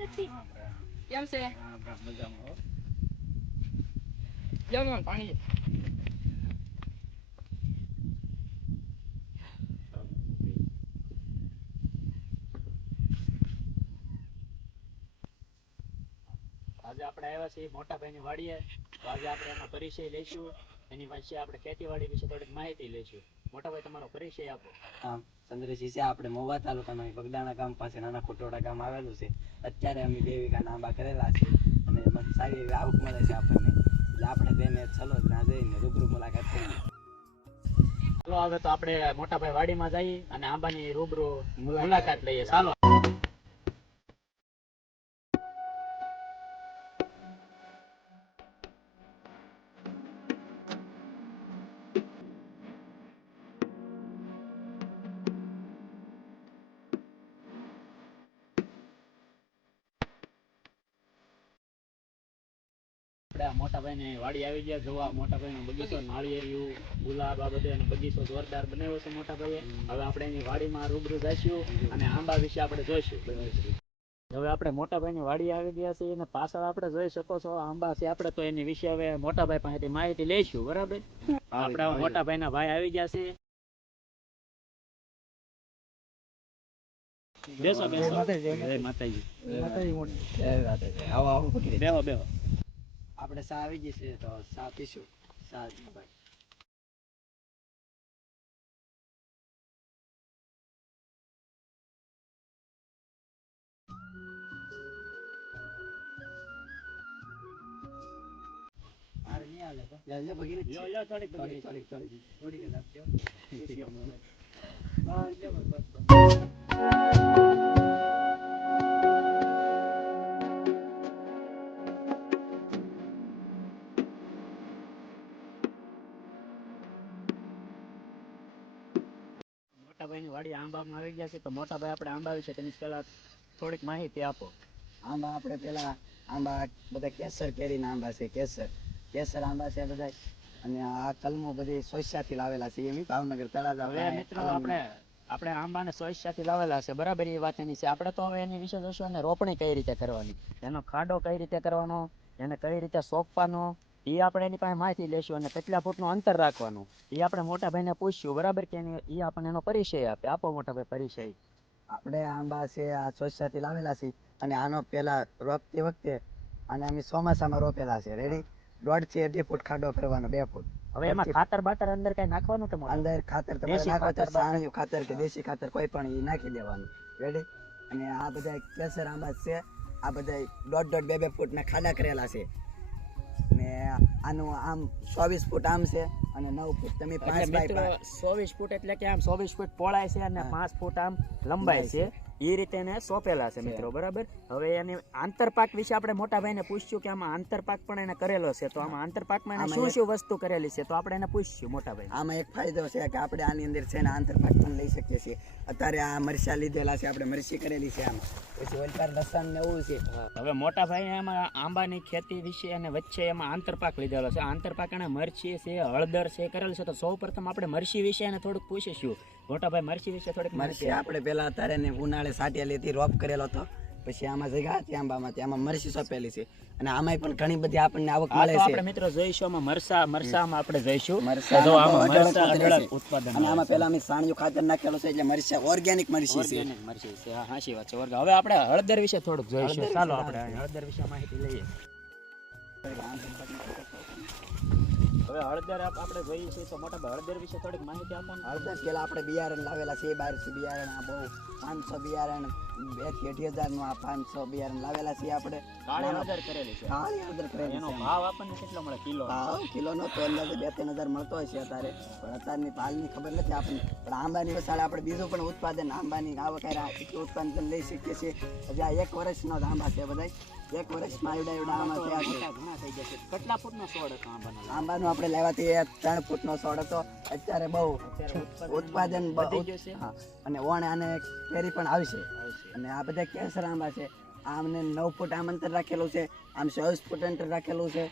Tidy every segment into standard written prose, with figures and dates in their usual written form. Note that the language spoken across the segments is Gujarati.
કેમ છે? જમવાનું પાણી આજે આપણે આવ્યા છીએ મોટા ભાઈની વાડીએ. તો આજે આપણે એનો પરિચય લઈશું. એની પાસે આપણે ખેતીવાડી વિશે થોડીક માહિતી લઈશું. મોટા ભાઈ, તમારો પરિચય આપો. ચંદ્રસિંહ છે, આપણે મોવા તાલુકામાં બગદાણા ગામ પાસે નાના ખોટોડા ગામ આવેલું છે. અત્યારે અમે 2 વીઘા આંબા કરેલા છે અને એમાં સારી એવી આવક મળે છે આપણને. એટલે આપણે બેને ચલો ત્યાં જઈને રૂબરૂ મુલાકાત કરીએ. ચાલો હવે તો આપણે મોટા ભાઈ વાડીમાં જઈએ અને આંબાની રૂબરૂ મુલાકાત લઈએ. ચાલો. મોટા ભાઈ ની વાડી આવી ગયા. જોવા મોટા ભાઈ નો બગીચો, નાળિયેરિયું, ગુલાબ, આ બધો બગીચો જોરદાર બનાવ્યો છે મોટા ભાઈએ. હવે આપણે એની વાડીમાં રૂબરૂ જઈશું અને આંબા વિશે આપણે જોઈશું. હવે આપણે મોટા ભાઈ ની વાડી આવી ગયા છે અને પાછળ આપણે જોઈ શકો છો આંબા છે. આપણે તો એની વિશે હવે મોટા ભાઈ પાસેથી માહિતી લઈશું. બરાબર, આપણે મોટા ભાઈ ના ભાઈ આવી ગયા છે. બેસો બેસો. માતાજી બેહો બેહો. આપણે સા આવી ગઈ છે તો સા પીશું. સા ભાઈ મોટાભાઈ ની વાડી આંબામાં આવી ગયા છે. તો મોટાભાઈ, આપણે આંબા વિશે તેની પહેલા થોડીક માહિતી આપો. આંબા આપણે પેલા આંબા બધા કેસર કેરીના આંબા છે. કેસર આંબા છે બધા. અને આ કલમો બધી સોયસાથી લાવેલા છે. એમ ભાવનગર તળાજા. હવે મિત્રો આપણે આંબાને સોયસાથી લાવેલા છે. બરાબર, એ વાત એની છે. આપણે તો હવે એની વિશે જોશું અને રોપણી કઈ રીતે કરવાની, એનો ખાડો કઈ રીતે કરવાનો, એને કઈ રીતે સોંપવાનો, એ આપણે એની પાસે માહિતી લેશું. અને કેટલા ફૂટનું અંતર રાખવાનું એ આપણે મોટા ભાઈને પૂછ્યું. બરાબર કે એ આપણને એનો પરિચય આપે. આપો મોટા ભાઈ પરિચય. આપણે આંબા છે આ સોયસાથી લાવેલા છે. અને આનો પેલા રોપતી વખતે અને અમે ચોમાસામાં રોપેલા છે. રેડી, 1.5 થી 2 ફૂટ ખાડો કરવાનો, 2 ફૂટ. હવે એમાં ખાતર બાતર અંદર કઈ નાખવાનું તો અંદર ખાતર તમારે નાખો તો સાણિયું ખાતર કે દેશી ખાતર કોઈ પણ એ નાખી દેવાનું. રેડી. અને આ બધા કેસર આંબા છે. આ બધા 1.5 2 ફૂટના ખાડા કરેલા છે. ને આનું આમ 24 ફૂટ આમ છે અને 9 ફૂટ. તમે 5 બાય 5. 24 ફૂટ એટલે કે આમ 24 ફૂટ પહોળાઈ છે અને 5 ફૂટ આમ લંબાઈ છે. એ રીતે એને સોંપેલા છે મિત્રો. બરાબર, હવે એની આંતરપાક વિશે આપણે મોટા ભાઈને પૂછ્યું કે આમાં આંતરપાક પણ એને કરેલો છે. તો આમાં આંતરપાકમાં એને શું શું વસ્તુ કરેલી છે તો આપણે એને પૂછ્યું મોટા ભાઈ. આમાં એક ફાયદો છે કે આપણે આની અંદર છે ને આંતરપાક પણ લઈ શકીએ છીએ. અત્યારે આ મરચા લીધેલા છે આપણે, મરચી કરેલી છે આમાં. પછી ઓલપાર લસણ ને એવું છે. હવે મોટા ભાઈ એમાં આંબાની ખેતી વિશે અને વચ્ચે એમાં આંતરપાક લીધેલો છે. આંતરપાક અને મરચી છે, હળદર છે કરેલ છે. તો સૌ પ્રથમ આપણે મરચી વિશે એને થોડુંક પૂછીશું. મોટા ભાઈ, મરચી વિશે થોડીક મરચી આપણે પેલા અત્યારે ને ઉનાળે સાટિયા લેતી રોપ કરેલો હતો. પછી આમાં જગ્યા હતી આંબામાં, આમાં મરચી સોંપેલી છે. અને આમાં પણ ઘણી બધી આપણને આવક મળે છે. આપણે મિત્રો જોઈશું આમાં મરચામાં આપણે જોઈશું. ઉત્પાદન. અને આમાં પેલા અમે સાણિયું ખાતર નાખેલું છે એટલે મરચા ઓર્ગેનિક મરચી છે. હા, હાચી વાત છે. હવે આપણે હળદર વિશે થોડુંક જોઈશું. ચાલો આપણે હળદર વિશે માહિતી લઈએ. હવે હળદર આપણે જોઈએ છીએ તો મોટા ભાઈ હળદર વિશે થોડીક માહિતી આપો. હળદર પેલા આપણે બિયારણ લાવેલા છે. બહારથી બિયારણ આ બહુ 500 બિયારણ 2,000 નું આ 500 બિયારણ લાવેલા છે આપણે. કાળી હળદર કરેલી છે. કાળી હળદર કરેલી છે. એનો ભાવ આપણને કેટલો મળે કિલો? ભાવ કિલોનો તો અંદાજે 2-3 હજાર મળતો હશે અત્યારે. પણ અત્યારની હાલની ખબર નથી આપણને. પણ આંબાની વસાડે આપણે બીજું પણ ઉત્પાદન, આંબાની આવક એટલું ઉત્પાદન લઈ શકીએ છીએ. હજી આ 1 વર્ષનો જ આંબા છે બધા. 1 વર્ષમાં એવડા આંબા થયા છે. ઘણા થઈ જશે. કેટલા ફૂટનો છોડ હતો આંબાનો આપણે લેવાથી 3 ફૂટનો છોડ હતો. અત્યારે બહુ ઉત્પાદન અને ઓણ આને કેરી પણ આવશે. અને આ બધા કેસર આંબા છે. આમને 9 ફૂટ આમ અંતર રાખેલું છે, આમ 24 ફૂટ અંતર રાખેલું છે.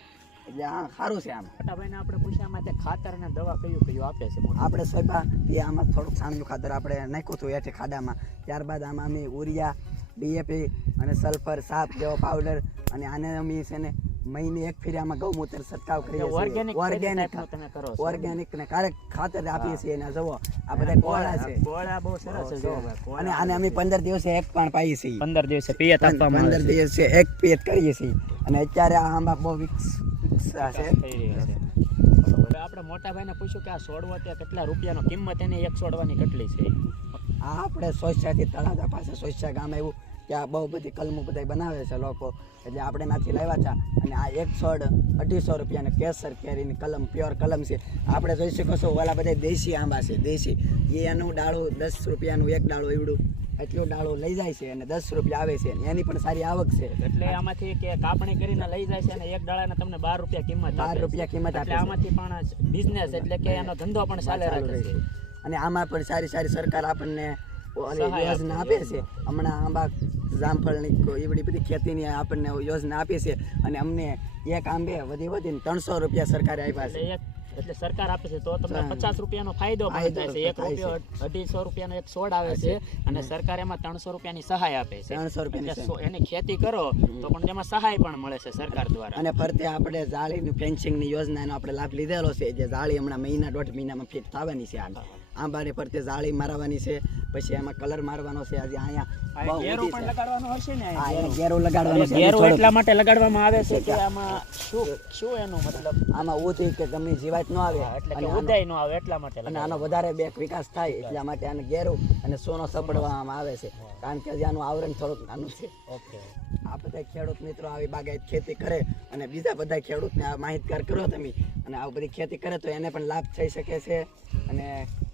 એટલે આ સારું છે. આમ મોટા ભાઈને આપણે પૂછ્યા માટે ખાતર અને દવા કયું આપે છે? આપણે સોંપ્યા એ આમાં થોડુંક સાણિયું ખાતર આપણે નાખ્યું હતું હેઠે ખાડામાં. ત્યારબાદ આમાં અમે ઉરિયા ડીએપી અને સલ્ફર સાપ જેવો પાવડર, અને આને અમે છે ને મહિને એક ફેરી આમાં ગૌમૂત્ર છંટકાવ કરીએ છીએ. ઓર્ગેનિક તમે કરો છો. ઓર્ગેનિક ને કારક ખાતર આપીએ છીએ. અને જુઓ આ બધા કોળા છે, કોળા બહુ સરસ છે. જો ભાઈ, અને આને અમે 15 દિવસે એક પણ પાઈએ છીએ. 15 દિવસે પિયત આપવામાં 15 દિવસે એક પિયત કરીએ છીએ. અને અત્યારે આ આંબા બહુ વિકસા છે. થઈ રહી છે. બરોબર. આપણે મોટા ભાઈને પૂછ્યું કે આ છોડવો ત્યાં કેટલા રૂપિયાનો કિંમત એની એક છોડવાની કેટલી છે? આ આપણે સોયસાથી તળાજા પાસે સોયસા ગામ આવ્યું ત્યાં બહુ બધી કલમો બધા બનાવે છે લોકો, એટલે આપણે નાથી લાવ્યા હતા. અને આ એક છોડ 250 રૂપિયાની કેસર કેરીની કલમ, પ્યોર કલમ છે. આપણે જોઈ શકો છો ઓલા બધા દેશી આંબા છે, દેશી. એનું ડાળું 10 રૂપિયાનું એક ડાળું એવડું એટલું ડાળું લઈ જાય છે અને 10 રૂપિયા આવે છે. એની પણ સારી આવક છે. એટલે આમાંથી કે કાપણી કરીને લઈ જાય છે અને એક ડાળાના તમને 12 રૂપિયા કિંમત આપે 12 છે. રૂપિયા કિંમત આપે એટલે છે. આમાંથી પણ બિઝનેસ એટલે કે એનો ધંધો પણ ચાલે રાખે છે. અને આમાં પણ સારી સારી સરકાર આપણને ઓલી સહાય યોજના આપે છે. હમણાં આંબા જામફળની એવડી બધી ખેતીની આપણને યોજના આપી છે. અને અમને એક આંબે વધીને 300 રૂપિયા સરકારે આપ્યા છે. એટલે સરકાર આપે છે તો તમને 50 રૂપિયાનો ફાયદો પણ થાય છે. 1 રૂપિયો 250 રૂપિયાનો એક છોડ આવે છે અને સરકાર એમાં 300 રૂપિયાની સહાય આપે છે. 300 રૂપિયાની એટલે એની ખેતી કરો તો પણ એમાં સહાય પણ મળે છે સરકાર દ્વારા. અને ફરતે આપણે જાળીની ફેન્સિંગની યોજનાનો આપણે લાભ લીધેલો છે. જે જાળી હમણાં મહિના 1.5 મહિનામાં ફિટ થવાની છે. આંબાની ફરતે જાળી મારવાની છે, પછી એમાં કલર મારવાનો છે. આજે અહીંયા ઘેરું પણ લગાડવાનું હશે ને? ઘેરું લગાડવાનું છે. ઘેરું એટલા માટે લગાડવામાં આવે છે કે આમાં શું એનું મતલબ આમાં ઉધી કે ગમે જીવાત ન આવે, એટલે કે ઉદાય ન આવે એટલા માટે. અને આનો વધારે બેક વિકાસ થાય એટલા માટે આને ઘેરું અને સોનો સપડવામાં આવે છે. કારણ કે આનું આવરણ થોડુંક નાનું છે. ઓકે. આ બધા ખેડૂત મિત્રો આવી બાગાયત ખેતી કરે અને બીજા બધા ખેડૂતને આ માહિતગાર કરો તમે, અને આ બધી ખેતી કરે તો એને પણ લાભ થઈ શકે છે. અને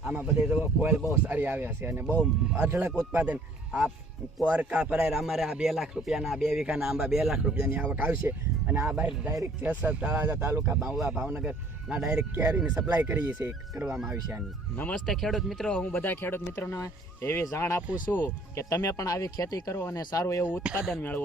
આમાં બધી જો કોયલ બહુ સારી આવ્યા છે અને બહુ અઢળક ઉત્પાદન. આ પોરકા પરાય અમારે આ 2 લાખ રૂપિયાના 2 વીઘાના આંબા 2 લાખ રૂપિયાની આવક આવશે. અને આ બહાર ડાયરેક્ટ જેસર, તળાજા તાલુકા, ભાવવા, ભાવનગર ના ડાયરેક્ટ કેરીની સપ્લાય કરીએ છીએ, કરવામાં આવી છે આની. નમસ્તે ખેડૂત મિત્રો, હું બધા ખેડૂત મિત્રોને એવી જાણ આપું છું કે તમે પણ આવી ખેતી કરો અને સારું એવું ઉત્પાદન મેળવો.